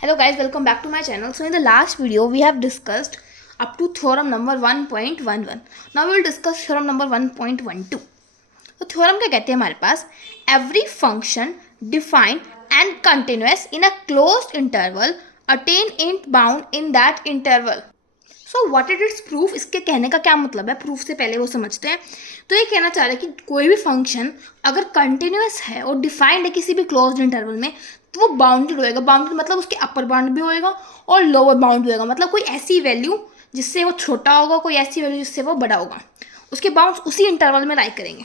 Hello guys, welcome back to my channel. So in the last video we have discussed up to theorem number 1.11. Now we will discuss theorem number 1.12. तो theorem क्या कहते हैं हमारे पास, every function defined and continuous in a closed interval attain in bound in that interval. So what it is proof, इसके कहने का क्या मतलब है, प्रूफ से पहले वो समझते हैं. तो ये कहना चाह रहा है कि कोई भी फंक्शन अगर कंटिन्यूअस है और डिफाइंड है किसी भी क्लोज्ड इंटरवल में तो वो बाउंडेड होएगा. बाउंडेड मतलब उसके अपर बाउंड भी होएगा और लोअर बाउंड भी होएगा. मतलब कोई ऐसी वैल्यू जिससे वो छोटा होगा, कोई ऐसी वैल्यू जिससे वो बड़ा होगा, उसके बाउंड्स उसी इंटरवल में लाई करेंगे.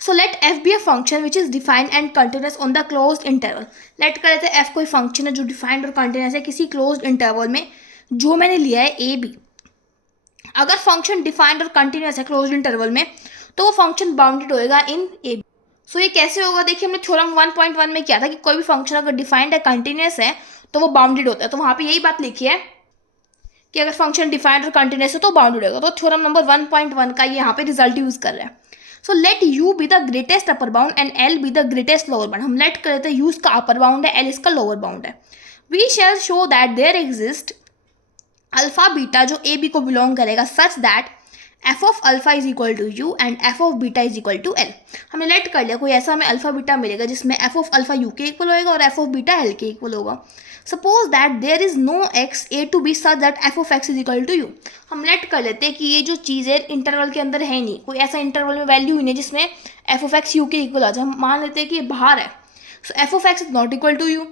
So let F be a function which is defined and continuous on the closed interval. Let कर लेते हैं एफ कोई फंक्शन है जो डिफाइंड और कंटिन्यूअस है किसी क्लोज्ड इंटरवल में, जो मैंने लिया है ए बी. अगर फंक्शन डिफाइंड और कंटिन्यूअस है क्लोज्ड इंटरवल में तो वो फंक्शन बाउंडेड होएगा इन ए बी. सो ये कैसे होगा, देखिए हमने थ्योरम 1.1 में किया था कि कोई भी फंक्शन अगर डिफाइंड है कंटिन्यूअस है तो वो बाउंडेड होता है. तो वहाँ पे यही बात लिखी है कि अगर फंक्शन डिफाइंड और कंटिन्यूअस है तो बाउंडेड होगा. तो थ्योरम नंबर 1.1 का यहाँ पे रिजल्ट यूज कर रहे हैं. So let u be the greatest upper bound and l be the greatest lower bound. हम लेट कर लेते हैं यू इसका अपर बाउंड है, एल इसका लोअर बाउंड है. We shall show that there exist alpha beta जो ए बी को बिलोंग करेगा such that f of alpha is equal to u and f of beta is equal to l. हमने let कर लिया कोई ऐसा हमें अल्फा बीटा मिलेगा जिसमें एफ ऑफ अल्फा यू के इक्वल होगा और एफ ऑफ बीटा एल के इक्वल होगा. Suppose that there is no x a to b such that f of x is equal to u. हम लेट कर लेते हैं कि ये जो चीज़ है इंटरवल के अंदर है नहीं, कोई ऐसा इंटरवल में वैल्यू ही नहीं जिसमें एफ ऑफ एक्स यू के इक्वल आ जाए. हम मान लेते हैं कि ये बाहर है. So f of x is not equal to u.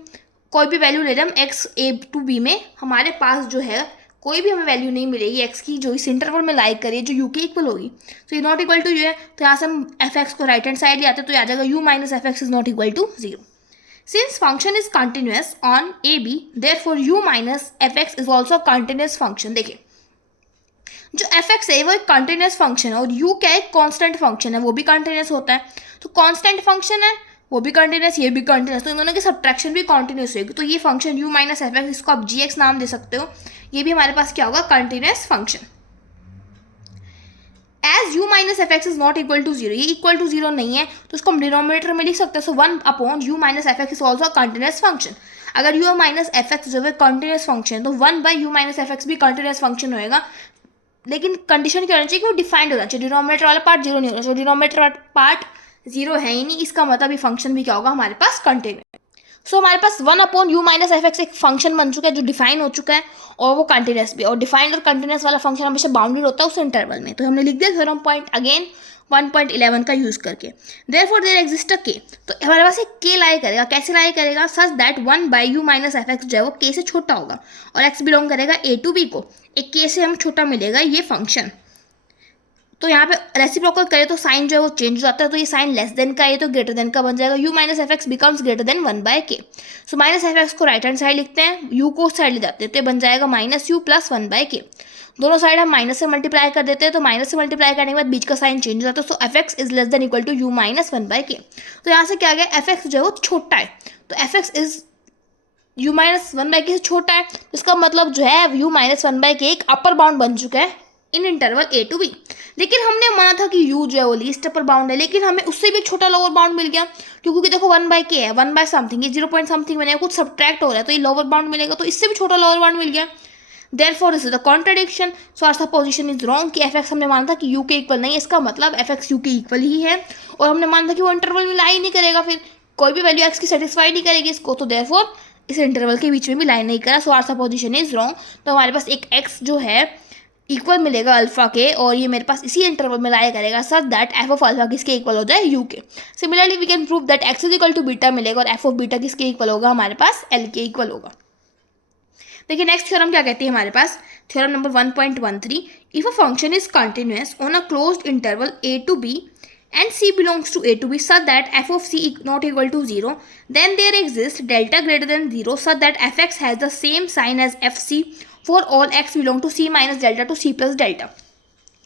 कोई भी वैल्यू ले लें हम एक्स ए टू बी में, हमारे पास जो है कोई भी हमें वैल्यू नहीं मिलेगी एक्स की जो इस इंटरवल में लाइक करिए जो यू के इक्वल होगी. तो ये नॉट इक्वल टू यू है, तो यहाँ से हम एफ एक्स को राइट हैंड साइड ले आते हैं तो ये आ जाएगा u minus f x is not equal to zero. Since function is continuous on a b therefore u minus f x is also continuous function. देखिए जो एफ एक्स है वो एक कंटिन्यूअस फंक्शन है और यू क्या है, कॉन्स्टेंट फंक्शन है, वो भी कंटिन्यूअस होता है. तो कॉन्स्टेंट फंक्शन है, वो भी कंटिन्यूअस, ये भी कंटिन्यूअस, तो इन दोनों की सब्ट्रैक्शन भी कंटिन्यूअस होगी. तो ये function you minus f x, इसको आप जी एक्स नाम दे सकते हो, ये भी हमारे पास क्या होगा, continuous function. As u minus f x is not equal to zero, ये इक्वल टू जीरो नहीं है तो उसको हम डिनोमिनेटर में लिख सकते हैं. So one upon u minus f x is also continuous function. अगर यू माइनस एफ एक्स जो है कंटिन्यूअस फंक्शन तो one by you minus f x भी कंटिन्यूअस फंक्शन होएगा. लेकिन कंडीशन क्या होना चाहिए कि वो डिफाइंड होना चाहिए, डिनोमिनेटर वाला पार्ट जीरो नहीं होना चाहिए. डिनोमिनेटर वाला पार्ट जीरो है ही नहीं, इसका मतलब ये फंक्शन भी क्या होगा हमारे पास, कंटिन्यूअस. सो हमारे पास one upon u minus f x एक फंक्शन बन चुका है जो डिफाइन हो चुका है और वो कंटिन्यूअस भी. और डिफाइंड और कंटिन्यूअस वाला फंक्शन हमेशा बाउंडेड होता है उस इंटरवल में. तो हमने लिख दिया थ्योरम पॉइंट अगेन 1.11 का यूज़ करके. देयरफॉर देयर एग्जिस्ट अ के, तो हमारे पास एक के लाई करेगा. कैसे लाई करेगा, such that one by you minus f x जो है वो के से छोटा होगा और एक्स बिलोंग करेगा ए टू बी को. एक के से हम छोटा मिलेगा ये फंक्शन. तो यहाँ पे रेसिप्रोकल करें तो साइन जो है वो चेंज हो जाता है. तो ये साइन लेस देन का है तो ग्रेटर देन का बन जाएगा. U minus f x becomes greater than one by के. सो माइनस एफ एक्स को राइट हैंड साइड लिखते हैं, यू को साइड ले जाते हैं तो बन जाएगा minus you plus one by के. दोनों साइड हम माइनस से मल्टीप्लाई कर देते हैं तो माइनस से मल्टीप्लाई करने के बाद बीच का साइन चेंज हो जाता है. So f x is less than equal to u minus one by k. तो यहाँ से क्या आ गया, एफ एक्स जो है वो छोटा है तो f x is you minus one by के से छोटा है. तो इसका मतलब जो है यू माइनस वन बाय के एक अपर बाउंड बन चुका है in interval a to b. लेकिन हमने माना था कि यू जो है वो लीस्ट अपर बाउंड है, लेकिन हमें उससे भी छोटा लोअर बाउंड मिल गया क्योंकि देखो वन बाय के है, वन बाय समथिंग, ये जीरो पॉइंट समथिंग बनेगा, कुछ सब्ट्रैक्ट हो रहा है तो ये लोअर बाउंड मिलेगा, तो इससे भी छोटा लोअर बाउंड मिल गया. Therefore this is the contradiction. So our supposition is wrong कि एफ एक्स हमने माना था कि यू के इक्वल नहीं है, इसका मतलब एफ एक्स यू के इक्वल ही है. और हमने माना था कि वो इंटरवल में लाई नहीं करेगा, फिर कोई भी वैल्यू एक्स की सेटिस्फाई नहीं करेगी इसको, तो देयरफॉर इस इंटरवल के बीच में भी लाइन नहीं करा. So our supposition is wrong. तो हमारे पास एक एक्स जो है इक्वल मिलेगा अल्फा के और ये मेरे पास इसी इंटरवल में लाया करेगा such that f of alpha किसके इक्वल हो जाए, यू के. Similarly we can prove that x is equal to beta मिलेगा और एफ ऑफ बीटा किसके इक्वल होगा, हमारे पास एल के इक्वल होगा. देखिए नेक्स्ट थ्योरम क्या कहती है हमारे पास, theorem number 1.13. If a function is continuous on a closed interval a to b and c belongs to a to b such that f of c not equal to 0, then there exists delta greater than 0 such that fx has the same sign as fc for all x belong to c minus delta to c plus delta.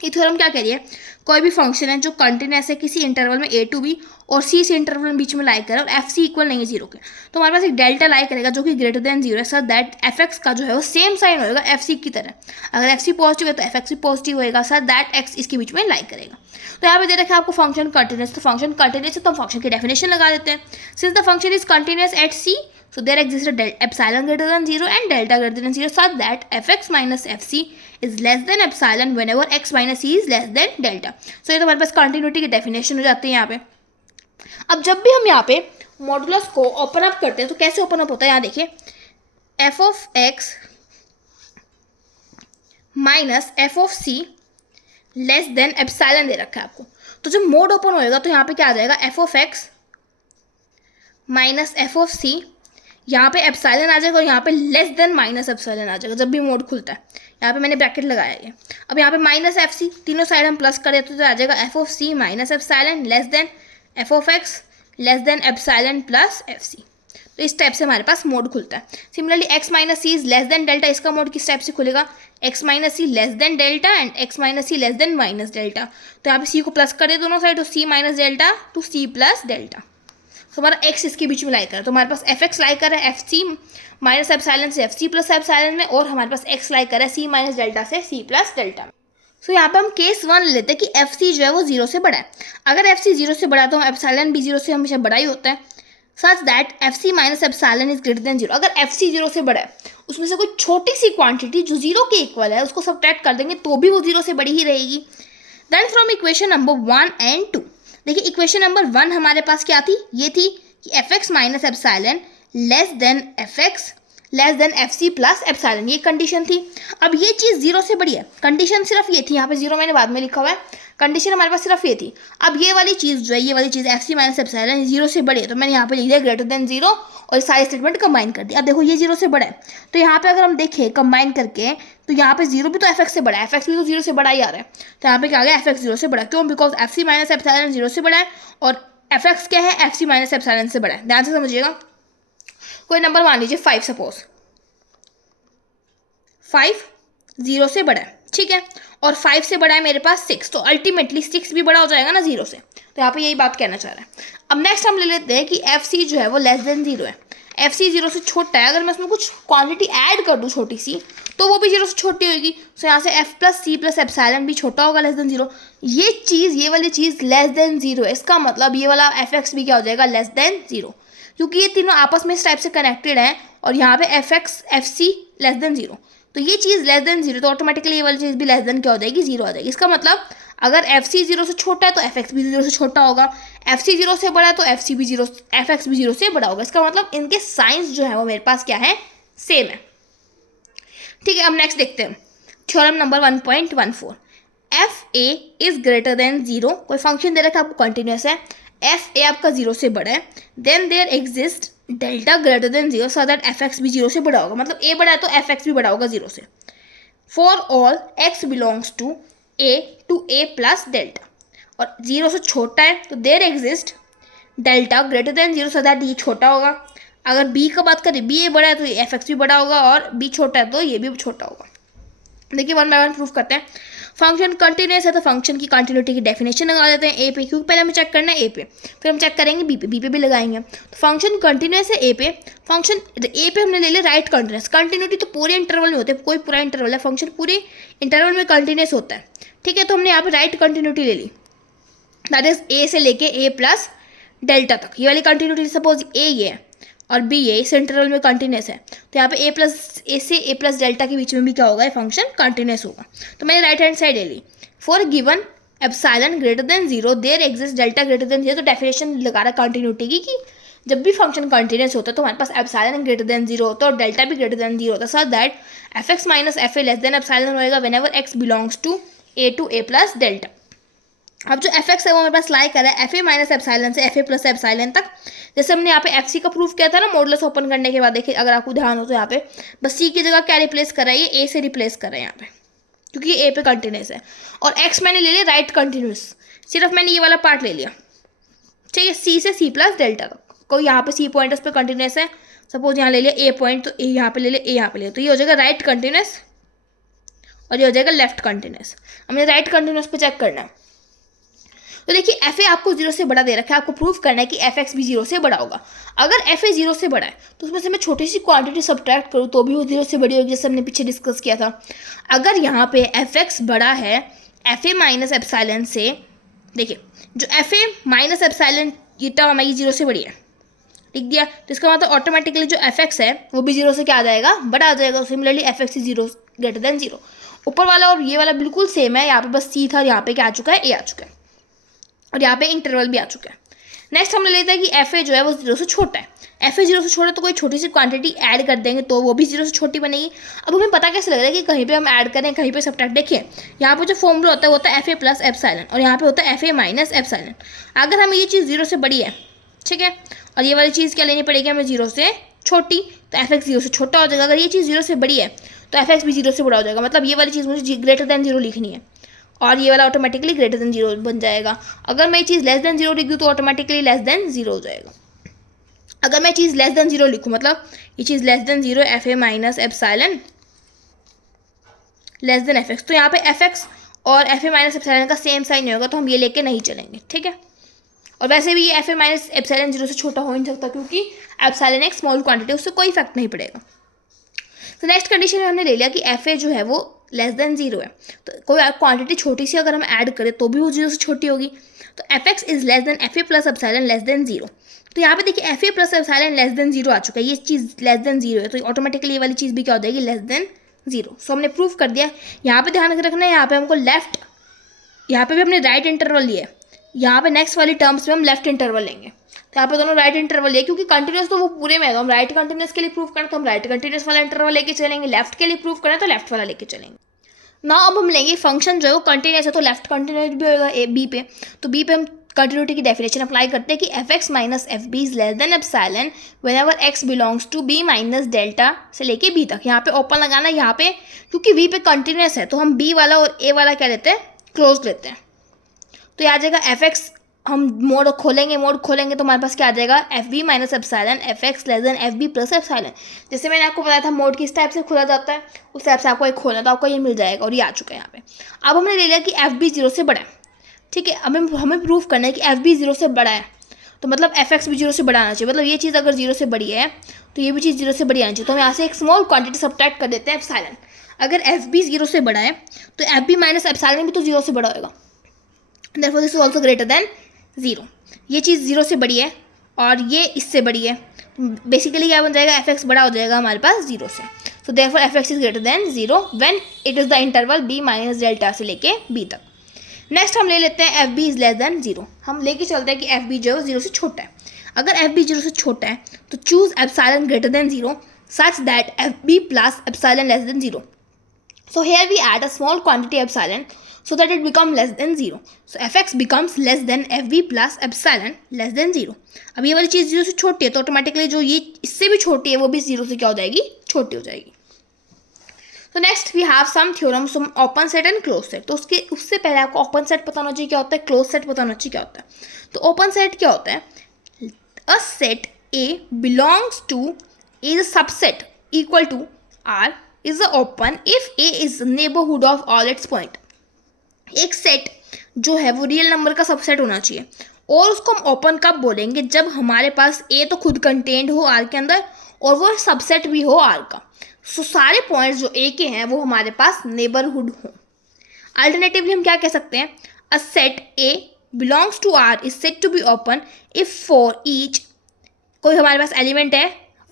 ये theorem क्या कह रही है, कोई भी function है जो continuous है किसी इंटरवल में ए टू बी और सी से इंटरवल में बीच में लाई करे और एफ सी इक्वल नहीं है जीरो के, तो हमारे पास एक डेल्टा लाई करेगा जो कि ग्रेटर देन जीरो है सच दैट एफ एक्स का जो है वो सेम साइन होगा एफ सी की तरह. अगर एफ सी पॉजिटिव है तो एफ एक्स भी पॉजिटिव होएगा सच दैट एक्स इसके बीच में लाई करेगा. तो यहाँ पे दे रखा है आपको फंक्शन कंटिन्यूअस, तो फंक्शन कंटिन्यूअस है तो हम फंक्शन की डेफिनेशन लगा देते हैं. Since the function is continuous at c So there exists a epsilon greater than 0 and delta greater than 0 such that fx minus fc is less than epsilon whenever x minus c is less than delta. So ये तो हमारे पास continuity की definition हो जाती है यहाँ पे. अब जब भी हम यहाँ पे मॉडुलस को ओपन अप करते हैं तो कैसे ओपन अप होता है, यहाँ देखिए f of x minus f of c less than epsilon दे रखा है आपको. तो जब मोड ओपन होएगा तो यहाँ पे क्या आ जाएगा, f of x minus f of c, यहाँ पे एप्सिलॉन आ जाएगा और यहाँ पे लेस देन माइनस एप्सिलॉन आ जाएगा जब भी मोड खुलता है. यहाँ पे मैंने ब्रैकेट लगाया है. अब यहाँ पे माइनस एफ सी, तीनों साइड हम प्लस करें तो आ जाएगा f of c minus epsilon less than f of x less than epsilon plus f c. तो इस टाइप से हमारे पास मोड खुलता है. Similarly x minus c is less than delta, इसका मोड किस टाइप से खुलेगा, x minus c less than delta and x minus c less than minus delta. तो यहाँ पे c को प्लस कर दे दोनों साइड, तो c minus delta to c plus delta. तो हमारा x इसके बीच में लाई कर, तो हमारे पास एफ एक्स लाई कर है एफ सी माइनस एप्सिलॉन से एफ सी प्लस एप्सिलॉन में, और हमारे पास x लाई कर है c माइनस डेल्टा से c प्लस डेल्टा में. सो यहाँ पे हम केस 1 ले लेते हैं कि एफ सी जो है वो 0 से बड़ा है. अगर एफ सी 0 से बड़ा है तो एप्सिलॉन भी 0 से हमेशा बड़ा ही होता है. Such that F C minus epsilon is greater than 0. अगर एफ सी 0 से बड़ा है उसमें से कोई छोटी सी क्वांटिटी जो 0 के इक्वल है उसको सब्ट्रैक्ट कर देंगे तो भी वो 0 से बड़ी ही रहेगी. Then from equation number 1 and 2, देखिए इक्वेशन नंबर 1 हमारे पास क्या थी, ये थी कि f x minus epsilon less than f x less than f c plus epsilon, ये कंडीशन थी. अब ये चीज़ 0 से बड़ी है, कंडीशन सिर्फ ये थी, यहाँ पे 0 मैंने बाद में लिखा हुआ है, कंडीशन हमारे पास सिर्फ ये थी. अब ये वाली चीज़ जो है, ये वाली चीज़ एफ सी माइनस एप्सिलॉन 0 से बड़ी है, तो मैंने यहाँ पे लिख दिया ग्रेटर देन 0 और ये सारे स्टेटमेंट कंबाइन कर दिया. अब देखो ये 0 से बड़ा है, तो यहाँ पे अगर हम देखें कंबाइन करके तो यहाँ पे 0 भी तो एफ एक्स से बड़ा है, एफ एक्स भी तो 0 से बड़ा ही आ रहा है. तो यहाँ पे क्या आ गया, एफ एक्स 0 से बड़ा. क्यों, because f C minus epsilon 0 से बड़ा है और एफ एक्स क्या है, एफ सी माइनस एप्सिलॉन से बड़ा है. ध्यान से समझिएगा. कोई नंबर मान लीजिए 5, सपोज 5 0 से बड़ा है, ठीक है, और 5 से बड़ा है मेरे पास 6, तो अल्टीमेटली 6 भी बड़ा हो जाएगा ना 0 से. तो यहाँ पे यही बात कहना चाह रहा है. अब नेक्स्ट हम ले लेते हैं कि एफ सी जो है वो लेस देन 0 है. एफ सी 0 से छोटा है, अगर मैं उसमें कुछ क्वांटिटी ऐड कर दूँ छोटी सी तो वो भी 0 से छोटी होगी. सो यहाँ से f plus c plus epsilon भी छोटा होगा लेस देन 0. ये चीज़, ये वाली चीज़ लेस देन 0 है, इसका मतलब ये वाला एफ एक्स भी क्या हो जाएगा, लेस देन 0, क्योंकि ये तीनों आपस में इस टाइप से कनेक्टेड हैं. और यहाँ पे एफ एक्स एफ सी लेस देन 0, तो ये चीज़ लेस देन 0, तो ऑटोमेटिकली ये वाली चीज़ भी लेस देन क्या हो जाएगी, 0 आ जाएगी. इसका मतलब अगर एफ सी 0 से छोटा है तो एफ एक्स भी 0 से छोटा होगा, एफ सी 0 से बड़ा है तो एफ सी भी 0, एफ एक्स भी 0 से बड़ा होगा. इसका मतलब इनके साइंस जो है वो मेरे पास क्या है, सेम है. ठीक है, अब नेक्स्ट देखते हैं theorem number 1.14. F A is greater than 0, कोई फंक्शन दे रखा है आपको कंटिन्यूस है, एफ ए आपका 0 से बड़ा है, then there exist delta greater than 0 so that F x भी 0 से बड़ा होगा. मतलब ए बड़ा है तो एफ एक्स भी बड़ा होगा 0 से. For all x belongs to A plus delta, और 0 से छोटा है तो there exist delta greater than 0 so that ये छोटा होगा. अगर बी का बात करें, बी ए बड़ा है तो एफ एक्स भी बड़ा होगा, और बी छोटा है तो ये भी छोटा होगा. देखिए 1 बाय 1 प्रूफ करते हैं. फंक्शन कंटिन्यूस है तो फंक्शन की कंटिन्यूटी की डेफिनेशन लगा देते हैं ए पे, क्योंकि पहले हमें चेक करना है ए पे, फिर हम चेक करेंगे बी पे भी लगाएंगे. तो फंक्शन कंटिन्यूस है ए पे, फंक्शन ए पे हमने ले लिया राइट कंटिन्यूस. कंटिन्यूटी तो पूरे इंटरवल में होते हैं, कोई पूरा इंटरवल है, फंक्शन पूरे इंटरवल में कंटिन्यूस होता है. ठीक है, तो हमने यहाँ पे राइट कंटिन्यूटी ले ली, दैट इज ए से लेके ए प्लस डेल्टा तक. ये वाली कंटिन्यूटी सपोज ए ये है और बी ए इस इंटरवल में कंटिन्यूस है, तो यहाँ पे ए से ए प्लस डेल्टा के बीच में भी क्या होगा, ये फंक्शन कंटिन्यूस होगा. तो मैंने राइट हैंड साइड ले ली. For given epsilon greater than 0 there exist delta greater than 0, तो डेफिनेशन लगा रहा कंटिन्यूटी की कि जब भी फंक्शन कंटिन्यूस होता है तो हमारे पास एप्सिलॉन ग्रेटर देन 0 होता है और डेल्टा भी ग्रेटर देन 0 होता है, so that F x minus f A less than epsilon होएगा whenever x belongs to A plus delta. अब जो एफ एक्स है वो मेरे पास लाई कर रहा है एफ ए माइनस एप्सिलॉन से एफ ए प्लस एप्सिलॉन तक. जैसे हमने यहाँ पे एफ सी का प्रूफ किया था ना मॉडुलस ओपन करने के बाद, देखिए अगर आपको ध्यान हो तो यहाँ पे बस सी की जगह क्या रिप्लेस कर रहा है, ये ए से रिप्लेस कर रहा है यहाँ पे, क्योंकि ये ए पे कंटिन्यूस है. और एक्स मैंने ले लिया राइट कंटिन्यूस, सिर्फ मैंने ये वाला पार्ट ले लिया. ठीक है, सी से सी प्लस डेल्टा तक, कोई यहाँ पे सी पॉइंट उस पर कंटिन्यूस है, सपोज यहाँ ले लिया ए पॉइंट, तो ए यहाँ पे ले लिया, ए यहाँ पे ले लिया, तो ये हो जाएगा राइट कंटिन्यूस और ये हो जाएगा लेफ्ट कंटिन्यूस. हमने राइट कंटिन्यूस पे चेक करना है. तो देखिए एफ ए आपको 0 से बड़ा दे रखा है, आपको प्रूफ करना है कि एफ एक्स भी 0 से बड़ा होगा. अगर एफ ए 0 से बड़ा है तो उसमें से मैं छोटी सी क्वांटिटी सब्ट्रैक्ट करूँ तो भी वो 0 से बड़ी होगी, जैसे हमने पीछे डिस्कस किया था. अगर यहाँ पे एफ एक्स बड़ा है एफ ए माइनस एप्सिलॉन से, देखिए जो एफ ए माइनस एप्सिलॉन ये टर्म है ये 0 से बड़ी है, लिख दिया। तो इसका मतलब ऑटोमेटिकली जो एफ एक्स है वो भी जीरो से क्या आ जाएगा, बड़ा आ जाएगा। Similarly F x is zero greater than zero. ऊपर वाला और ये वाला बिल्कुल सेम है, यहाँ पे बस सी था और यहाँ पे क्या आ चुका है, ए आ चुका है, और यहाँ पे इंटरवल भी आ चुका है। नेक्स्ट हम ले लेते हैं कि एफ ए जो है वो जीरो से छोटा है। एफ ए जीरो से छोटा तो कोई छोटी सी क्वांटिटी ऐड कर देंगे तो वो भी जीरो से छोटी बनेगी। अब हमें पता कैसे लग रहा है कि कहीं पे हम ऐड करें कहीं पे सब्ट्रैक्ट। देखिए यहाँ पे जो फॉर्मूला होता है वो होता है एफ ए प्लस एप्सिलॉन और यहाँ पे होता है एफ ए माइनस एप्सिलॉन। अगर हमें ये चीज़ जीरो से बड़ी है, ठीक है, और ये वाली चीज़ क्या लेनी पड़ेगी हमें, जीरो से छोटी, तो एफ एक्स जीरो से छोटा हो जाएगा। अगर ये चीज़ जीरो से बड़ी है तो एफ एक्स भी जीरो से बड़ा हो जाएगा। मतलब ये वाली चीज़ मुझे ग्रेटर देन जीरो लिखनी है और ये वाला ऑटोमेटिकली ग्रेटर देन जीरो बन जाएगा। अगर मैं ये चीज़ लेस देन जीरो लिख दूँ तो ऑटोमेटिकली लेस देन जीरो हो जाएगा। अगर मैं चीज़ लेस देन जीरो लिखूँ, मतलब ये चीज़ less than zero, f a minus epsilon less than f x, तो यहाँ पे एफ एक्स और एफ ए माइनस एप्सिलॉन का सेम साइन नहीं होगा, तो हम ये लेके नहीं चलेंगे, ठीक है। और वैसे भी ये F a minus epsilon zero से छोटा हो नहीं सकता क्योंकि एप्सिलॉन एक स्मॉल क्वांटिटी, उससे कोई इफेक्ट नहीं पड़ेगा। तो नेक्स्ट कंडीशन में हमने ले लिया कि एफ ए जो है वो लेस देन जीरो है, तो कोई क्वांटिटी छोटी सी अगर हम ऐड करें तो भी वो जीरो से छोटी होगी। तो f x is less than f a plus epsilon less than zero. तो यहाँ पे देखिए f a plus epsilon less than zero आ चुका है, ये चीज़ लेस देन जीरो है, तो ऑटोमेटिकली ये वाली चीज़ भी क्या हो जाएगी, लेस देन जीरो। सो हमने प्रूव कर दिया। यहाँ पे ध्यान रखना है, यहाँ पे हमको लेफ्ट, यहाँ पे भी हमने राइट इंटरवल लिया है, यहाँ पे नेक्स्ट वाली टर्म्स में हम लेफ्ट इंटरवल लेंगे। तो यहाँ पे दोनों राइट इंटरवल लिया क्योंकि कंटिन्यूस तो वो पूरे में है, तो हम राइट कंटिन्यूस के लिए प्रूव करें तो हम राइट कंटिन्यूस वाला इंटरवल लेके चलेंगे, लेफ्ट के लिए प्रूव करें तो लेफ्ट वाला लेके चलेंगे। ना अब हम लेंगे फंक्शन जो है वो कंटिन्यूस है तो लेफ्ट कंटिन्यूस भी होगा ए बी पे। तो बी पे हम कंटिन्यूटी की डेफिनेशन अप्लाई करते हैं कि f x minus f b is less than epsilon whenever x belongs to b minus delta से लेके बी तक। यहाँ पे ओपन लगाना है, यहाँ पे क्योंकि वी पे कंटिन्यूस है तो हम बी वाला और ए वाला क्या लेते हैं, क्लोज लेते हैं। तो ये आ जाएगा एफ एक्स, हम मोड खोलेंगे तो हमारे पास क्या आ जाएगा, f B minus epsilon f x less than F b plus epsilon. जैसे मैंने आपको बताया था मोड किस टाइप से खोला जाता है, उस टाइप से आपको एक खोलना था, आपको ये मिल जाएगा और ये आ चुका है यहाँ पे। अब हमने ले लिया कि एफ बी जीरो से बड़ा है, ठीक है। अब हमें प्रूफ करना है कि एफ बी जीरो से बड़ा है, तो मतलब एफ एक्स भी जीरो से बड़ा आना चाहिए। मतलब ये चीज़ अगर जीरो से बड़ी है तो ये भी चीज़ जीरो से बड़ी आनी चाहिए। तो हम यहाँ से एक स्मॉल क्वांटिटी सब्ट्रैक्ट कर देते हैं एप्सिलॉन। अगर एफ बी जीरो से बड़ा है तो एफ बी माइनस एप्सिलॉन भी तो जीरो से बड़ा होगा, therefore this is also greater than zero. ये चीज़ जीरो से बड़ी है और ये इससे बड़ी है, बेसिकली क्या बन जाएगा, एफ एक्स बड़ा हो जाएगा हमारे पास जीरो से। So therefore f x is greater than zero when it is the interval b minus delta से लेके बी तक। नेक्स्ट हम ले लेते हैं f b is less than zero. हम लेके चलते हैं कि एफ बी जो है जीरो से छोटा है। अगर एफ बी जीरो से छोटा है तो choose epsilon greater than zero such that f b plus epsilon less than zero. So here we add a small quantity epsilon so that it becomes less than 0. So fx becomes less than fb plus epsilon less than 0. अब ये वाली चीज़ zero से छोटी है तो automatically जो ये इससे भी छोटी है वो भी जीरो से क्या हो जाएगी, छोटी हो जाएगी। तो next we have some theorems from open set and close set. तो उससे पहले आपको ओपन सेट पता होना चाहिए क्या होता है, क्लोज सेट पता होना चाहिए क्या होता है। तो ओपन सेट क्या होता है, a set A belongs to is a subset equal to R is open if A is neighborhood of all its point। एक सेट जो है वो रियल नंबर का सबसेट होना चाहिए और उसको हम ओपन कब बोलेंगे, जब हमारे पास A तो खुद कंटेंट हो R के अंदर और वो सबसेट भी हो R का। सो सारे पॉइंट्स जो A के हैं वो हमारे पास नेबरहुड हो। अल्टरनेटिवली हम क्या कह सकते हैं, a set A belongs to R is said to be open if for each कोई हमारे पास एलिमेंट है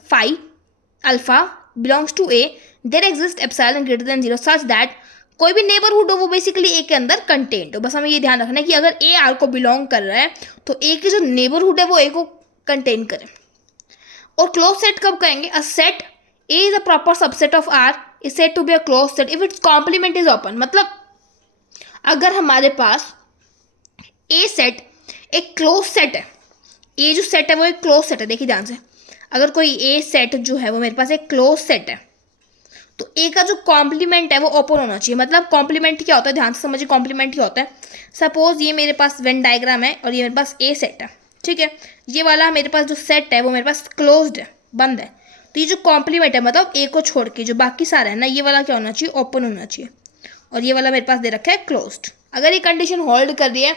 phi alpha belongs to a there exist epsilon greater than zero such that कोई भी नेबरहुड हो वो बेसिकली ए के अंदर कंटेंट हो। बस हमें ये ध्यान रखना है कि अगर ए आर को बिलोंग कर रहा है तो ए की जो नेबरहुड है वो ए को कंटेन करे। और क्लोज सेट कब कहेंगे, a set a is a proper subset of R is said to be a close set if its complement is open. मतलब अगर हमारे पास ए सेट एक क्लोज सेट है, ए जो सेट है वो एक क्लोज सेट है, देखिए ध्यान से, अगर कोई ए सेट जो है वो मेरे पास एक क्लोज सेट है तो ए का जो कॉम्प्लीमेंट है वो ओपन होना चाहिए। मतलब कॉम्प्लीमेंट क्या होता है, ध्यान से समझिए कॉम्प्लीमेंट क्या होता है। सपोज ये मेरे पास वेन डायग्राम है और ये मेरे पास ए सेट है, ठीक है, ये वाला मेरे पास जो सेट है वो मेरे पास क्लोज्ड है, बंद है। तो ये जो कॉम्प्लीमेंट है मतलब ए को छोड़ के जो बाकी सारा है ना, ये वाला क्या होना चाहिए, ओपन होना चाहिए और ये वाला मेरे पास दे रखा है क्लोज्ड। अगर ये कंडीशन होल्ड कर रही है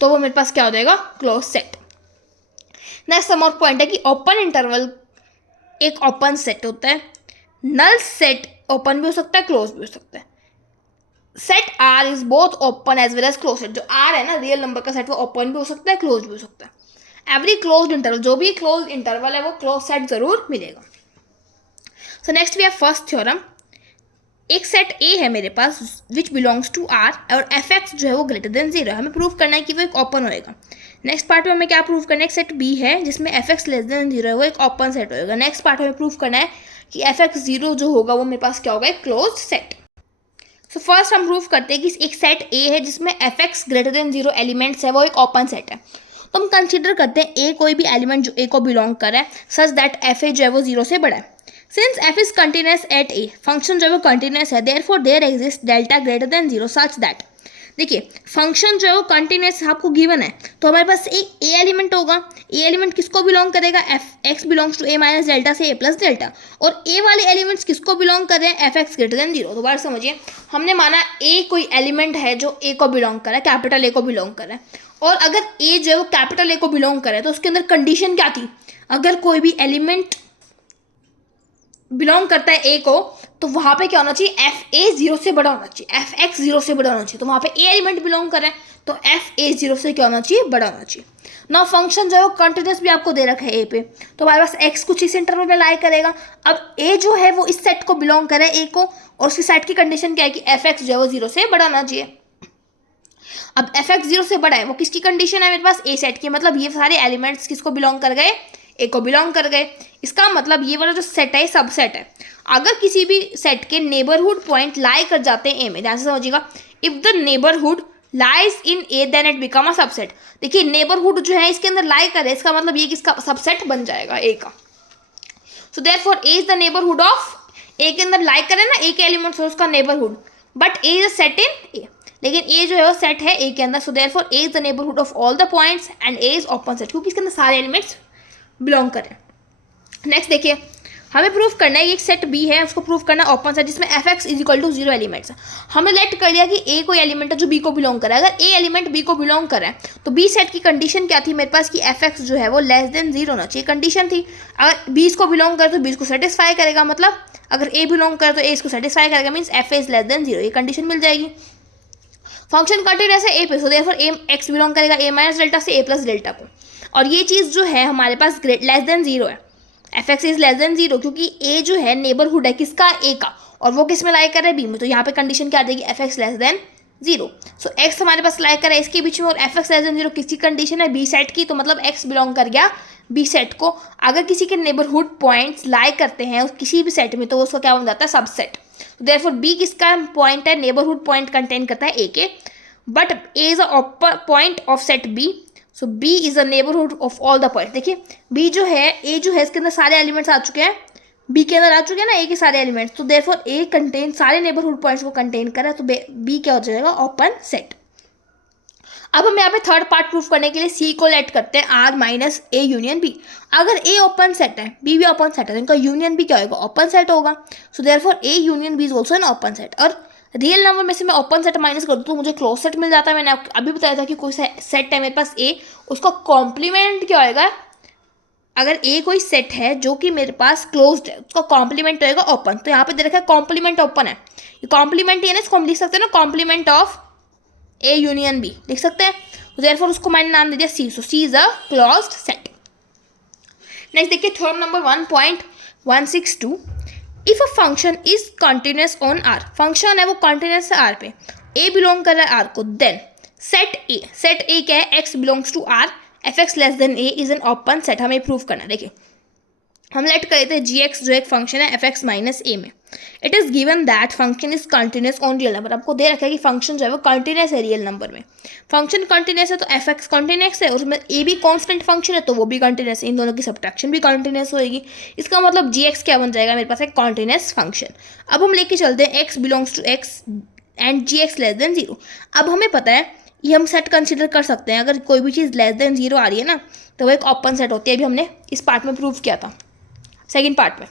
तो वो मेरे पास क्या हो जाएगा, क्लोज सेट। नेक्स्ट सम और पॉइंट है कि ओपन इंटरवल एक ओपन सेट होता है, नल सेट ओपन भी हो सकता है क्लोज भी हो सकता है। Set R is both open as well as close set. जो आर है ना रियल नंबर का सेट वो ओपन भी हो सकता है क्लोज भी हो सकता है। एवरी क्लोज इंटरवल, जो भी क्लोज इंटरवल है वो क्लोज सेट जरूर मिलेगा। So next we have first theorem. एक सेट ए है मेरे पास विच बिलोंग्स टू आर और एफ एक्स जो है वो ग्रेटर देन 0 है, हमें प्रूव करना है कि वो एक ओपन होएगा। नेक्स्ट पार्ट में हमें क्या प्रूव करना है, एक सेट बी है जिसमें एफ एक्स लेस देन 0 है, वो एक ओपन सेट होएगा। नेक्स्ट पार्ट में प्रूव करना है कि एफ एक्स 0 जो होगा वो मेरे पास क्या होगा, एक क्लोज सेट। सो फर्स्ट हम प्रूव करते हैं कि एक सेट ए है जिसमें f x greater than 0 elements है, वो एक ओपन सेट है। तो हम कंसिडर करते हैं ए कोई भी एलिमेंट जो ए को बिलोंग कर रहा है सच दैट एफ ए जो है वो 0 से बड़ा है। Since f is continuous at a, function जो है वो कंटिन्यूस है, therefore there exist delta greater than 0 such that, देखिए फंक्शन जो है वो कंटिन्यूस आपको गिवन है, तो हमारे पास एक ए एलिमेंट होगा। ए एलिमेंट किसको बिलोंग करेगा, f x belongs to A minus delta से ए प्लस डेल्टा, और ए वाले एलिमेंट्स किसको बिलोंग कर रहे हैं, एफ एक्स ग्रेटर देन 0। तो बात समझिए, हमने माना ए कोई एलिमेंट है जो ए को बिलोंग कर रहा है, कैपिटल ए को बिलोंग कर रहा है, और अगर ए जो है वो कैपिटल ए को बिलोंग करे तो उसके अंदर कंडीशन क्या थी, अगर कोई भी एलिमेंट बिलोंग करता है ए को तो वहां पे क्या होना चाहिए, एफ ए 0 से बड़ा होना चाहिए, एफ एक्स 0 से बड़ा होना चाहिए। तो वहां पे ए एलिमेंट बिलोंग कर रहा है तो एफ ए 0 से क्या होना चाहिए, बड़ा होना चाहिए। ना फंक्शन जो है वो कंटिन्यूस भी आपको दे रखा है ए पे, तो हमारे पास एक्स कुछ इस इंटरवल में लाई करेगा। अब ए जो है वो इस सेट को बिलोंग करे ए को, और उसकी सेट की कंडीशन क्या है कि एफ एक्स जो है वो 0 से बड़ा होना चाहिए। अब एफ एक्स 0 से बड़ा है, वो किसकी कंडीशन है मेरे पास, ए सेट की, मतलब ये सारे एलिमेंट्स किसको बिलोंग कर गए, ए को बिलोंग कर गए। इसका मतलब ये वाला जो सेट है सब सेट है। अगर किसी भी सेट के नेबरहुड पॉइंट लाई कर जाते हैं ए में, ध्यान से समझिएगा, if the neighbourhood lies in a then it become a subset. देखिए नेबरहुड जो है इसके अंदर लाई करे, इसका मतलब ये किसका सबसेट बन जाएगा, ए का। So therefore a is the neighbourhood of, a के अंदर लाई करे ना ए के एलिमेंट्स और उसका neighbourhood, but A is a set in a, लेकिन ए जो है वो सेट है ए के अंदर। सो therefore a is the neighbourhood of all the points and A is open set, क्योंकि इसके अंदर सारे एलिमेंट्स बिलोंग करें। नेक्स्ट देखिए, हमें प्रूफ करना है एक सेट बी है, उसको प्रूफ करना है ओपन सेट जिसमें f x is equal to 0 elements है। हमने लेट कर लिया कि ए कोई एलिमेंट है जो बी को बिलोंग कर रहा है। अगर ए एलिमेंट बी को बिलोंग कर रहा है तो बी सेट की कंडीशन क्या थी मेरे पास कि एफ एक्स जो है वो लेस देन 0 होना चाहिए, कंडीशन थी। अगर बी इसको बिलोंग करे तो बी इसको सेटिस्फाई करेगा, मतलब अगर ए बिलोंग करे तो ए इसको सेटिस्फाई करेगा, means F is less than 0, ये कंडीशन मिल जाएगी। फंक्शन कंटिन्यूअस है ए पे, सो देयरफॉर ए एक्स बिलोंग करेगा ए माइनस डेल्टा से ए प्लस डेल्टा को, और ये चीज़ जो है हमारे पास लेस देन 0 है, F x is less than 0, क्योंकि ए जो है नेबरहुड है किसका, ए का, और वो किस में लाई कर रहा है, बी में। तो यहाँ पे कंडीशन क्या आ जाएगी, एफ एक्स लेस देन 0। सो एक्स हमारे पास लाई कर रहा है इसके बीच में, और एफ एक्स लेस देन 0 किसकी कंडीशन है, बी सेट की, तो मतलब एक्स बिलोंग कर गया बी सेट को। अगर किसी के नेबरहुड पॉइंट्स लाई करते हैं किसी भी सेट में तो उसका क्या बन जाता है, सबसेट। तो देयरफॉर बी किसका पॉइंट है, नेबरहुड पॉइंट कंटेन करता है ए के, but A is a point of set b, so b is a neighbourhood of all the point. देखिए बी जो है, ए जो है इसके अंदर सारे एलिमेंट्स आ चुके हैं, बी के अंदर आ चुके हैं ना ए के सारे एलिमेंट्स, तो देयरफॉर ए कंटेन सारे नेबरहुड पॉइंट्स को कंटेन कर रहा है, तो बी क्या हो जाएगा, ओपन सेट। अब हम यहाँ पे थर्ड पार्ट प्रूफ करने के लिए सी को लेट करते हैं R minus a union b. अगर ए ओपन सेट है बी भी ओपन सेट है तो इनका यूनियन भी क्या होगा, ओपन सेट होगा। So therefore a union b is also an open set. और रियल नंबर में से मैं ओपन सेट माइनस कर दूँ तो मुझे क्लोज सेट मिल जाता है। मैंने अभी बताया था कि कोई सेट है मेरे पास ए, उसका कॉम्प्लीमेंट क्या होएगा, अगर ए कोई सेट है जो कि मेरे पास क्लोज्ड है उसका कॉम्प्लीमेंट होएगा ओपन। तो यहाँ पे दे रखा है कॉम्प्लीमेंट ओपन है, ये कॉम्प्लीमेंट है ना, इसको हम लिख सकते हैं ना complement of A union B लिख सकते हैं। तो देयरफॉर उसको मैंने नाम दे दिया C, so C is a closed set. Next देखिए theorem number 1.162, if a function is continuous on R, function है वो कंटिन्यूस है आर पे, ए बिलोंग कर रहा है आर को, देन सेट ए क्या है, X belongs to R, F x less than A is an open set. हमें प्रूव करना है। देखिए हम लेट कर लेते हैं जी एक्स जो एक फंक्शन है एफ एक्स माइनस ए में, it is given that function is continuous on real number. आपको दे रखा है कि फंक्शन जो है वो कंटिन्यूस है रियल नंबर में, फंक्शन कंटिन्यूस है तो एफ एक्स कंटिन्यूस है, उसमें ए भी कांस्टेंट फंक्शन है तो वो भी कंटिन्यूस है, इन दोनों की सब्ट्रैक्शन भी कंटिन्यूस होएगी। इसका मतलब जी एक्स क्या बन जाएगा, मेरे पास एक कंटिन्यूस फंक्शन। अब हम लेके चलते हैं X belongs to X and G X less than 0। अब हमें पता है ये हम सेट कंसिडर कर सकते हैं, अगर कोई भी चीज़ लेस देन 0 आ रही है ना तो वो एक ओपन सेट होती है। अभी हमने इस पार्ट में प्रूव किया था, सेकेंड पार्ट में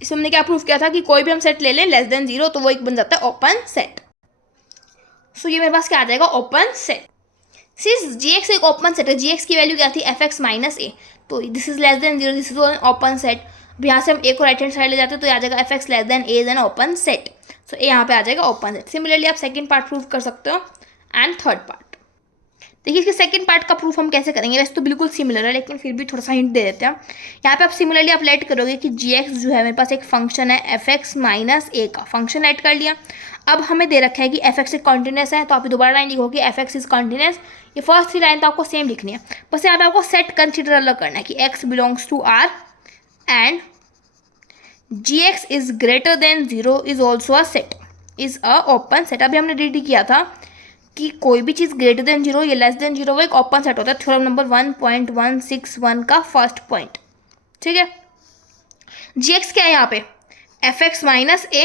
इसमें हमने क्या प्रूव किया था कि कोई भी हम सेट ले लें लेस देन 0 तो वो एक बन जाता है ओपन सेट। सो ये मेरे पास क्या आ जाएगा, ओपन सेट। सिंस जी एक्स एक ओपन सेट है, जी एक्स की वैल्यू क्या थी, एफ एक्स माइनस ए, तो this is less than 0, this is open set. अब यहाँ से हम ए को राइट हैंड साइड ले जाते हैं तो आ जाएगा F x less than A then open set, सो ए यहाँ पे आ जाएगा ओपन सेट। सिमिलरली आप सेकेंड पार्ट प्रूव कर सकते हो एंड थर्ड पार्ट। देखिए इसके सेकंड पार्ट का प्रूफ हम कैसे करेंगे, वैसे तो बिल्कुल सिमिलर है लेकिन फिर भी थोड़ा सा हिंट दे देते हैं। यहाँ पे आप सिमिलरली आप लेट करोगे कि जी जो है मेरे पास एक फंक्शन है एफ एक्स माइनस ए का, फंक्शन ऐड कर लिया। अब हमें दे रखा है कि एफ एक्स एक कॉन्टिन्यूस है, तो आप दोबारा लाइन लिखोगे एफ एक्स इज कॉन्टिन्यूस। ये फर्स्ट 3 लाइन तो आपको सेम लिखनी है, बस यहाँ पे आपको सेट कंसिडर अलग करना है कि X belongs to R and G X is greater than 0 is also a set, is a open set. अभी हमने रेडी किया था कि कोई भी चीज़ ग्रेटर देन 0 या लेस देन 0 वो एक ओपन सेट होता है, थ्योरम नंबर 1.161 का फर्स्ट पॉइंट। ठीक है, जी एक्स क्या है यहाँ पे, एफ एक्स माइनस ए,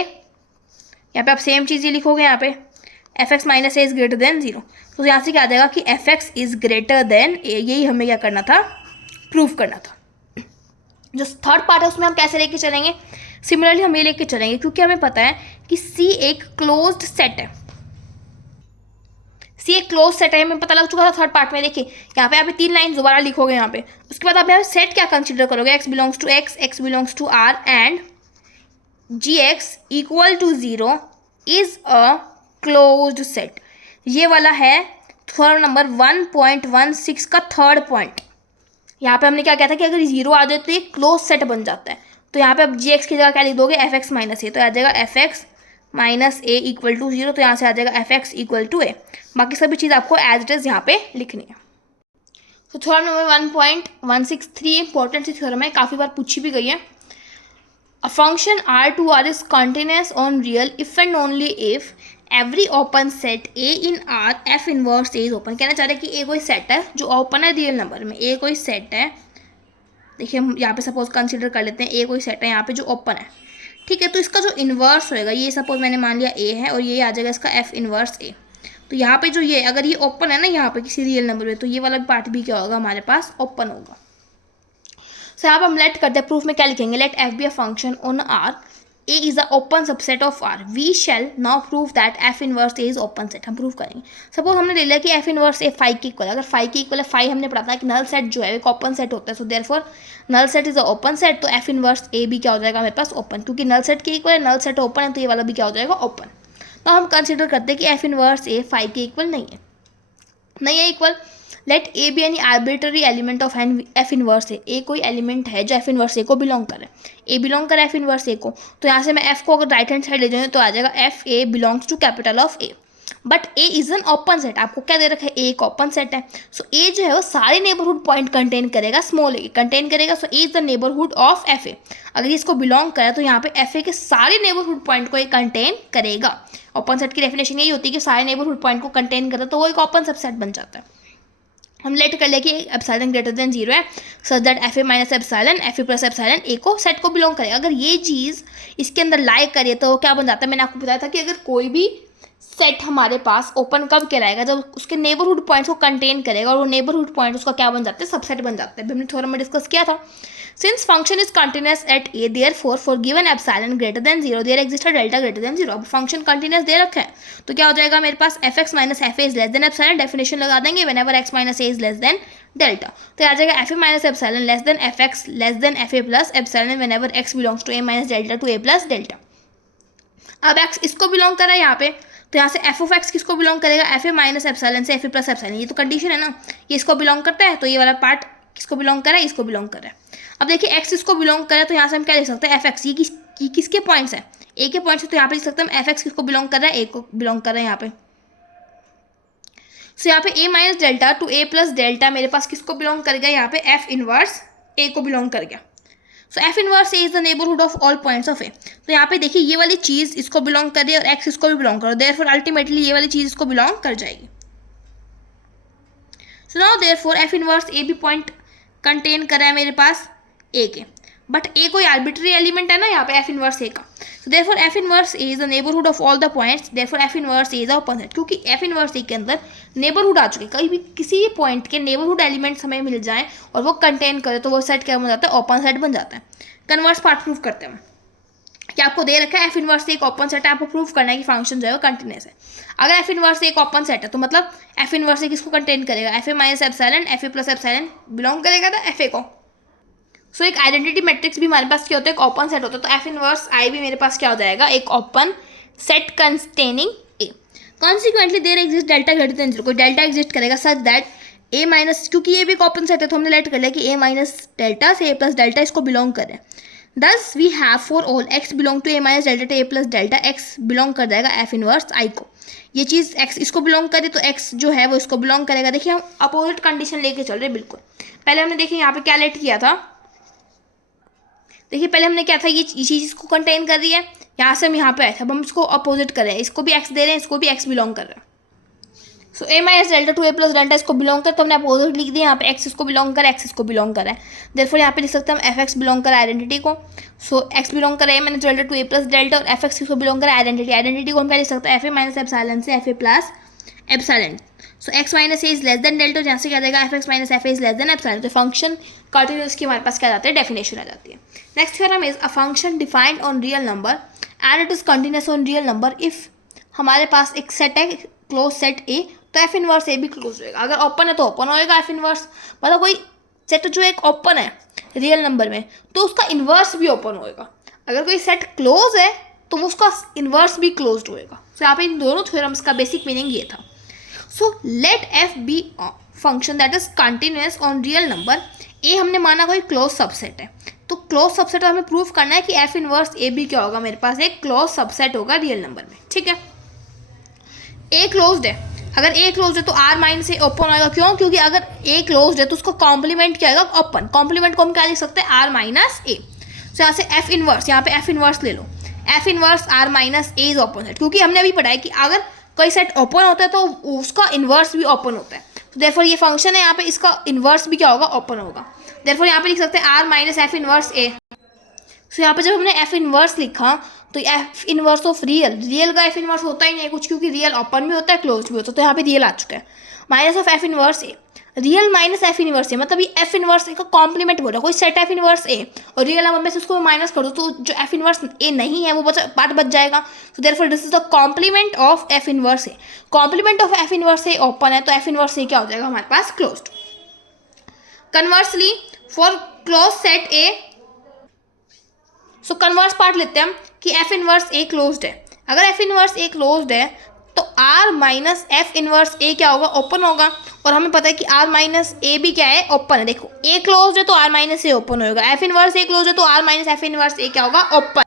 यहाँ पे आप सेम चीज़ ही लिखोगे, यहाँ पे f x minus a is greater than 0, तो यहाँ से क्या आ जाएगा कि f x is greater than a, यही हमें क्या करना था, प्रूफ करना था। जो थर्ड पार्ट है उसमें हम कैसे लेके चलेंगे, सिमिलरली हम ये लेके चलेंगे क्योंकि हमें पता है कि सी एक क्लोज्ड सेट है, सी एक क्लोज सेट है, हमें पता लग चुका था थर्ड पार्ट में। देखिए यहाँ पे आप 3 लाइन दोबारा लिखोगे यहाँ पे, उसके बाद आप यहाँ सेट क्या कंसीडर करोगे, X belongs to X, X belongs to R and G X equal to 0 is a closed set. ये वाला है थ्योरम नंबर 1.16 का थर्ड पॉइंट। यहाँ पे हमने क्या किया था कि अगर 0 आ जाए तो ये क्लोज सेट बन जाता है, तो यहाँ पे आप जी एक्स की जगह क्या लिख दोगे, एफ एक्स माइनस ए, तो आ जाएगा F x minus A equal to 0, तो यहाँ से आ जाएगा F X equal to A. बाकी सभी चीज़ आपको एज इट इज़ यहाँ पे लिखनी है। तो थ्योरम नंबर 1.163 इंपॉर्टेंट सी थ्योरम है, काफ़ी बार पूछी भी गई है। A function R2R is continuous on real if and only if every open set A in R F inverse A is open. कहना चाह रहे हैं कि ए कोई सेट है जो ओपन है रियल नंबर में, ए कोई सेट है, देखिए हम यहाँ पे सपोज कंसिडर कर लेते हैं ए कोई सेट है यहाँ पे जो ओपन है, ठीक है। तो इसका जो इन्वर्स होएगा, ये सपोज मैंने मान लिया ए है और ये आ जाएगा इसका एफ इन्वर्स ए, तो यहाँ पे जो ये अगर ये ओपन है ना यहाँ पे किसी रियल नंबर में, तो ये वाला पार्ट भी क्या होगा हमारे पास, ओपन होगा। सो अब हम लेट करते हैं, प्रूफ में क्या लिखेंगे, let F be a function on R, A is a open subset of R, we shall now prove that F inverse A is open set. हम प्रूव करेंगे, सपोज हमने ले लिया कि एफ इनवर्स ए 5 के इक्वल है, अगर 5 के इक्वल है, 5 हमने पढ़ा था कि नल सेट जो है एक ओपन सेट होता है, so therefore null set is a open set, तो एफ इनवर्स ए भी क्या हो जाएगा मेरे पास, ओपन, क्योंकि नल सेट के इक्वल है, नल सेट ओपन है, तो ये वाला भी क्या हो जाएगा, ओपन। तो हम कंसिडर करते हैं कि एफ इनवर्स ए 5 के इक्वल नहीं है equal. Let a be any arbitrary element of f inverse a कोई एलिमेंट है जो एफ इनवर्स ए को बिलोंग करे, ए बिलोंग करे एफ इनवर्स ए को, तो यहाँ से मैं एफ को अगर राइट हैंड साइड ले जाऊँ तो आ जाएगा F A belongs to capital of A, but A is an open set. आपको क्या दे रखा है, ए एक ओपन सेट है, सो ए जो है वो सारे नेबरहुड पॉइंट कंटेन करेगा, स्मॉल ए कंटेन करेगा, so a is the neighbourhood of f a. अगर इसको बिलोंग करे तो यहाँ पे एफ ए के सारे नेबरहुड पॉइंट को ये कंटेन करेगा। ओपन सेट की डेफिनेशन यही होती है कि सारे नेबरहुड पॉइंट को कंटेन करता है, तो वो एक ओपन सबसेट बन जाता है। हम लेट कर ले कि एप्सिलॉन ग्रेटर देन 0 है, such that F a minus epsilon f a plus epsilon a को सेट को बिलोंग करे। अगर ये चीज़ इसके अंदर लाई करे तो क्या बन जाता है, मैंने आपको बताया था कि अगर कोई भी सेट हमारे पास ओपन कब कहलाएगा, जब उसके नेबरहुड पॉइंट्स को कंटेन करेगा, और वो नेबरहुड पॉइंट उसका क्या बन जाते हैं, सबसेट बन जाते हैं। हमने थोड़ा में डिस्कस किया था। Since function is continuous at A, therefore for given epsilon greater than 0 there exist a delta greater than 0। अब फंक्शन कंटिन्यूअस दे रखा है तो क्या हो जाएगा मेरे पास, f x minus f A is less than epsilon, definition लगा देंगे whenever x minus a is less than delta, तो आ जाएगा F a minus epsilon less than f x less than f a plus epsilon whenever x belongs to A minus delta to A plus delta. अब x इसको belong करा है यहाँ पे, तो यहाँ से एफ ऑफ एक्स किसको बिलोंग करेगा, एफ ए माइनस एप्सिलॉन से एफ ए प्लस एप्सिलॉन, ये तो कंडीशन है ना, ये इसको बिलोंग करता है, तो ये वाला पार्ट किसको बिलोंग कर रहा है, इसको बिलोंग कर रहा है। अब देखिए एक्स इसको बिलोंग करे तो यहाँ से हम क्या लिख सकते हैं, एफ एक्स ये किसके पॉइंट्स हैं, ए के पॉइंट्स है, तो यहाँ पे लिख सकते हैं हम एफ एक्स किसको बिलोंग कर रहा है, ए को बिलोंग कर रहा है यहाँ पे। सो यहाँ पे ए minus delta to A plus delta मेरे पास किसको बिलोंग कर गया, यहाँ पे एफ इनवर्स ए को बिलोंग कर गया। So f inverse A is the neighbourhood of all points of a, तो यहाँ पे देखिए ये वाली चीज़ इसको बिलोंग कर रही है और एक्स इसको भी बिलोंग करो, देयरफॉर अल्टीमेटली ये वाली चीज़ इसको बिलोंग कर जाएगी। So now therefore f inverse ए भी पॉइंट कंटेन कर रहा है मेरे पास ए के, बट ए कोई आर्बिट्री एलिमेंट है ना यहाँ पे एफ इनवर्स ए का, so therefore f inverse A is the neighbourhood of all the points, therefore f inverse A is open set, क्योंकि एफ इनवर्स ए के अंदर नेबरहुड आ चुके, कहीं भी किसी पॉइंट के नेबरहुड एलिमेंट्स हमें मिल जाएं और वो कंटेन करे तो वो सेट क्या बन जाता है, ओपन सेट बन जाता है। कन्वर्स पार्ट प्रूफ करते हैं कि आपको दे रखा है एफ इनवर्स एक ओपन सेट है, आपको प्रूफ करना है कि फंक्शन जो है वो कंटिन्यूअस है। अगर एफ इनवर्स एक ओपन सेट है तो मतलब एफ इनवर्स किसको कंटेन करेगा, F a minus epsilon f a plus epsilon belong करेगा था एफ ए को। सो एक आइडेंटिटी मैट्रिक्स भी हमारे पास क्या होता है, एक ओपन सेट होता है, तो एफ इनवर्स आई भी मेरे पास क्या हो जाएगा, एक open set containing A. Consequently there exist delta greater than zero, कोई डेल्टा एग्जिस्ट करेगा सच दैट ए माइनस, क्योंकि ये भी एक ओपन सेट है तो हमने लेट कर लिया कि ए माइनस डेल्टा से ए प्लस डेल्टा इसको बिलोंग करे। Thus we have for all X belong to A minus delta to A plus delta, X belong कर जाएगा एफ इनवर्स आई को। ये चीज़ एक्स इसको बिलोंग करे तो एक्स जो है वो इसको बिलोंग करेगा। देखिए हम अपोजिट कंडीशन लेके चल रहे बिल्कुल। पहले हमने देखिए यहाँ पे क्या लेट किया था, देखिए पहले हमने क्या था, ये चीज़ इसको कंटेन कर रही है, यहाँ से हम यहाँ पे आए थे, अब हम इसको अपोजिट कर रहे हैं, इसको भी एक्स दे रहे हैं, इसको भी एक्स बिलोंग कर रहे हैं। सो ए minus delta to A plus delta इसको बिलोंग कर, तो हमने अपोजिट लिख दिया, यहाँ पे एक्स इसको बिलोंग कर, एक्स इसको बिलोंग कर है। देयरफॉर यहाँ पे लिख सकते हैं हम एफ एक्स बिलोंग कर आइडेंटिटी को। सो एक्स बिलोंग कर ए minus delta to A plus delta, और एफ एक्स इसको बिलोंग कर आइडेंटिटी। आइडेंटिटी को हम क्या लिख सकते हैं, एफ ए माइनस एप्सिलॉन से F a plus epsilon. So x minus a is less than delta, जहाँ से क्या देगा F x minus f A is less than epsilon. तो फंक्शन कंटिन्यूअस की हमारे पास क्या जाती है, डेफिनेशन आ जाती है। Next theorem is a function defined on real number and it is continuous on real number if हमारे पास एक सेट है क्लोज सेट ए, तो एफ इनवर्स ए भी क्लोज होएगा। अगर ओपन है तो ओपन होएगा एफ इनवर्स, मतलब कोई सेट जो एक ओपन है रियल नंबर में तो उसका इन्वर्स भी ओपन होएगा। अगर कोई सेट क्लोज है तो उसका इन्वर्स भी क्लोज्ड होएगा। तो यहाँ पे इन दोनों थ्योरम्स का बेसिक मीनिंग ये था। So let F be function that is continuous on real number. A हमने माना कोई क्लोज सबसेट है, तो क्लोज सबसेट हमें प्रूव करना है कि एफ इनवर्स ए भी क्या होगा, मेरे पास एक क्लोज सबसेट होगा रियल नंबर में। ठीक है, ए क्लोज्ड है, अगर ए क्लोज है तो आर माइनस ए ओपन होएगा। क्यों? क्योंकि अगर ए क्लोज है तो उसको कॉम्प्लीमेंट क्या आएगा, ओपन। कॉम्प्लीमेंट को हम क्या लिख सकते हैं, आर माइनस ए। तो यहाँ से एफ इनवर्स, यहाँ पे एफ इनवर्स ले लो, f inverse R minus a is open set, क्योंकि हमने अभी पढ़ा है कि अगर कोई सेट ओपन होता है तो उसका इन्वर्स भी ओपन होता है। तो देयरफॉर ये फंक्शन है यहाँ पे, इसका इन्वर्स भी क्या होगा, ओपन होगा। देयरफॉर यहाँ पे लिख सकते हैं आर माइनस एफ इनवर्स ए। सो यहाँ पे जब हमने एफ इनवर्स लिखा तो F inverse of real, real का एफ इनवर्स होता ही नहीं कुछ, क्योंकि रियल ओपन भी होता है क्लोज भी होता है, तो यहाँ पे रियल आ चुका है। Minus of f inverse a, real minus f inverse a, मतलब ये एफ इनवर्स ए का कॉम्प्लीमेंट बोल रहा है। कोई सेट एफ इनवर्स ए और रियल नंबर में से उसको माइनस कर दो तो जो एफ इनवर्स ए नहीं है वो पार्ट बच जाएगा। तो therefore this is the complement of f inverse a. Complement of f inverse a open है तो एफ इनवर्स ए क्या हो जाएगा हमारे पास, closed. Conversely for close set a, so converse part लेते हैं हम कि एफ इनवर्स ए क्लोज्ड है। अगर एफ इनवर्स ए क्लोज्ड है तो are minus f inverse a क्या होगा, ओपन होगा। और हमें पता है कि आर माइनस ए भी क्या है, ओपन है। देखो ए क्लोज्ड है तो आर माइनस ए ओपन होगा, एफ इनवर्स ए क्लोज है तो are minus f inverse a क्या होगा, ओपन।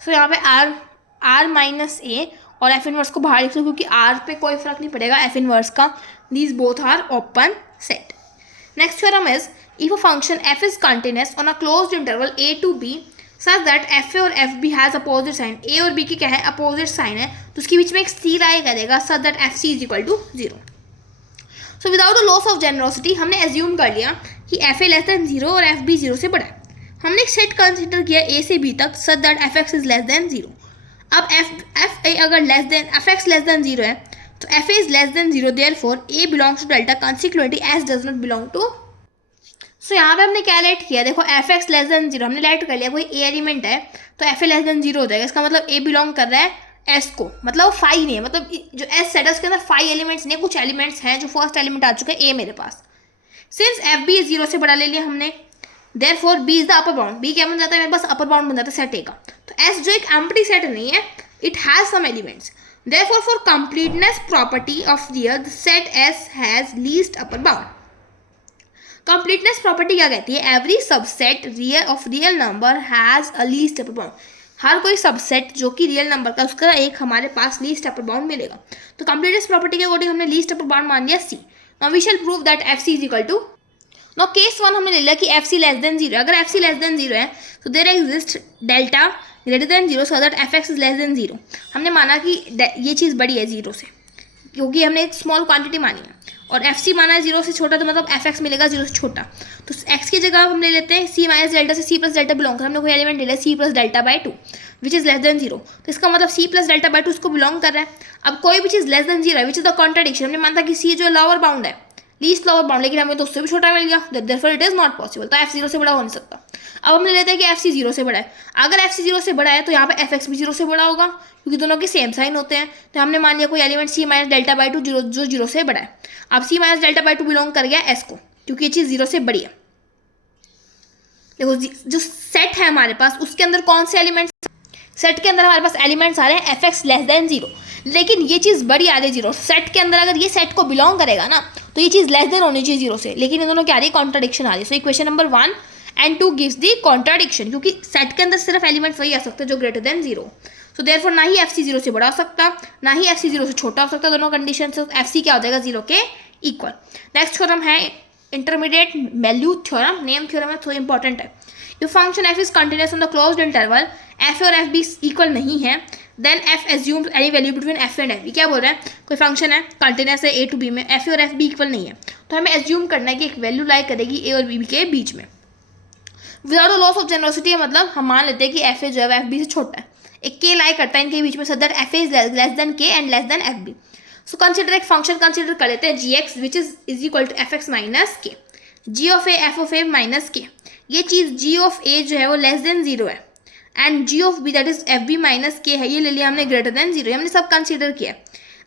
सो यहाँ पे आर माइनस ए और एफ इनवर्स को बाहर लिख लो, क्योंकि आर पे कोई फर्क नहीं पड़ेगा एफ इनवर्स का। These both are open set. Next theorem is if a function F is continuous on a closed interval a to b such that F a और F b has opposite sign, a और b की क्या है, opposite sign है, तो उसके बीच में एक सी लाई करेगा such that F C is equal to zero. So without a loss of generality हमने एज्यूम कर लिया कि एफ ए लेस देन जीरो और एफ बी जीरो से बड़ा है। हमने एक सेट कंसिडर किया ए से बी तक such that F x is less than zero. अब एफ ए अगर less than f x less than zero है तो f A is less than zero, therefore a belongs to delta, consequently s does not belong to. So यहाँ पे हमने क्या let किया, देखो f x less than zero हमने let कर लिया, कोई ए एलिमेंट है तो एफ ए लेस देन जीरो हो जाएगा। इसका मतलब ए बिलोंग कर रहा है एस को, मतलब वो फाइव नहीं है, मतलब जो एस सेट है उसके अंदर फाइव एलिमेंट्स नहीं, कुछ एलिमेंट्स हैं जो फर्स्ट एलिमेंट आ चुका है ए मेरे पास। सिंस एफ बी जीरो से बड़ा ले लिया हमने, therefore B is the upper bound. B क्या बन जाता है मेरे पास, अपर बाउंड बन जाता है सेट ए का। तो एस जो एक एम्प्टी सेट नहीं है, it has some elements, therefore for completeness property of real the set s has least upper bound. Completeness property क्या कहती है, every subset real of real number has a least upper bound. हर कोई subset जो कि real number का उसका एक हमारे पास लीस्ट अपर बाउंड मिलेगा। तो कंप्लीटनेस प्रॉपर्टी के अकॉर्डिंग हमने लीस्ट अपर बाउंड मान लिया C. Now we shall prove that F C is equal to, now case one हमने ले लिया कि एफ सी लेस देन जीरो। अगर एफ सी लेस देन जीरो है तो there exist delta greater than zero so that F x is less than zero. हमने माना कि ये चीज़ बड़ी है जीरो से, क्योंकि हमने एक स्मॉल क्वांटिटी मानी है, और एफ सी माना है जीरो से छोटा, तो मतलब एफ एक्स मिलेगा जीरो से छोटा। तो एक्स की जगह हम ले लेते हैं सी माइनस डेल्टा से सी प्लस डेल्टा बिलोंग कर, हमने कोई एलिमेंट ले लिया C plus delta by two which is less than zero. तो इसका मतलब C plus delta by two उसको बिलोंग कर रहा है। अब कोई भी चीज़ लेस देन जीरो है विच इज़ द कॉन्ट्राडिक्शन। हमने माना था कि सी जो लोअर बाउंड है, लीस्ट लोअर बाउंड, लेकिन हमें तो उससे भी छोटा मिल गया, therefore it is not possible. तो एफ जीरो से बड़ा हो नहीं सकता। अब हम ले लेते हैं कि एफ सी जीरो से बड़ा है। अगर एफ सी जीरो से बड़ा है तो यहाँ पे एफ एक्स भी जीरो से बड़ा होगा, क्योंकि दोनों के सेम साइन होते हैं। तो हमने मान लिया कोई element C minus delta by two जो जीरो से बड़ा है। अब C minus delta by two belong कर गया एस को, क्योंकि ये चीज़ जीरो से बड़ी है। देखो जो सेट है हमारे पास उसके अंदर कौन से एलिमेंट्स, सेट के अंदर हमारे पास एलिमेंट्स आ रहे हैं F x less than zero, लेकिन ये चीज़ बड़ी आ रही है जीरो। सेट के अंदर अगर ये सेट को बिलोंग करेगा ना तो ये चीज़ लेस देन होनी चाहिए जीरो से, लेकिन इन दोनों क्या आ रही है, कॉन्ट्राडिक्शन आ रही है। So equation number 1 and 2 gives the contradiction, क्योंकि सेट के अंदर सिर्फ एलिमेंट्स वही आ सकते हैं जो greater than zero. So therefore ना ही एफ सी जीरो से बड़ा हो सकता, ना ही एफ सी जीरो से छोटा हो सकता, दोनों कंडीशन से एफ सी क्या हो जाएगा, जीरो के इक्वल। नेक्स्ट थ्योरम है intermediate value theorem, name theorem है, तो इंपॉर्टेंट है। If function F is continuous on the closed interval, F और एफ बी इक्वल नहीं है, then F assumes any value between F and F B. क्या बोल रहे हैं, कोई फंक्शन है कंटिन्यूअस है ए टू बी में, एफ और एफ बी इक्वल नहीं है, तो हमें एज्यूम करना है कि एक वैल्यू लाई करेगी ए और बी के बीच में। Without the loss of generosity, मतलब हम मान लेते हैं कि एफ ए जो है एफ बी से छोटा है, एक के लाई करता है इनके बीच में, so that F A is less than K and less than F B. So consider एक फंक्शन कंसिडर कर लेते हैं G X which is equal to F x minus K, G of A F of A minus K. ये चीज़ G of A जो है वो less than zero है, and G of B that is F B minus K है, ये ले लिया हमने ग्रेटर देन जीरो, हमने सब कंसिडर किया।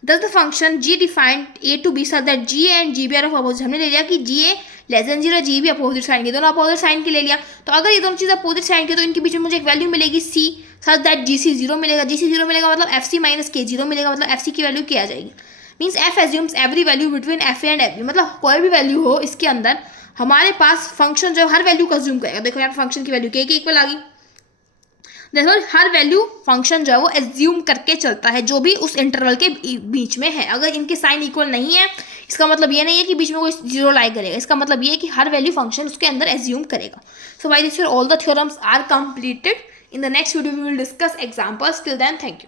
Thus the function G defined A to B so that G A and G B are of opposite, हमने ले लिया कि G A less than zero, G भी अपोजिट साइन की, दोनों अपोजिट साइन के ले लिया। तो अगर ये दोनों चीज़ अपोजिट साइन की तो इनके बीच में मुझे एक वैल्यू मिलेगी सी, such that ji C zero मिलेगा, जी सी जीरो मिलेगा मतलब एफ सी माइनस के जीरो मिलेगा, मतलब एफ सी की वैल्यू क्या आ जाएगी, means F assumes every value between F A and F B, मतलब कोई भी वैल्यू हो इसके अंदर हमारे पास फंक्शन जो हर वैल्यू को अज्यूम करेगा। देखो यहाँ पे फंक्शन की वैल्यू के इक्वल आ गई, देखो हर वैल्यू फंक्शन जो है वो एज्यूम करके चलता है जो भी उस इंटरवल के बीच में है। अगर इनके साइन इक्वल नहीं है इसका मतलब ये नहीं है कि बीच में कोई जीरो लाई करेगा, इसका मतलब ये है कि हर वैल्यू फंक्शन उसके अंदर एज्यूम करेगा। So by this all the theorems are completed. In the next video we will discuss examples. Till then thank you.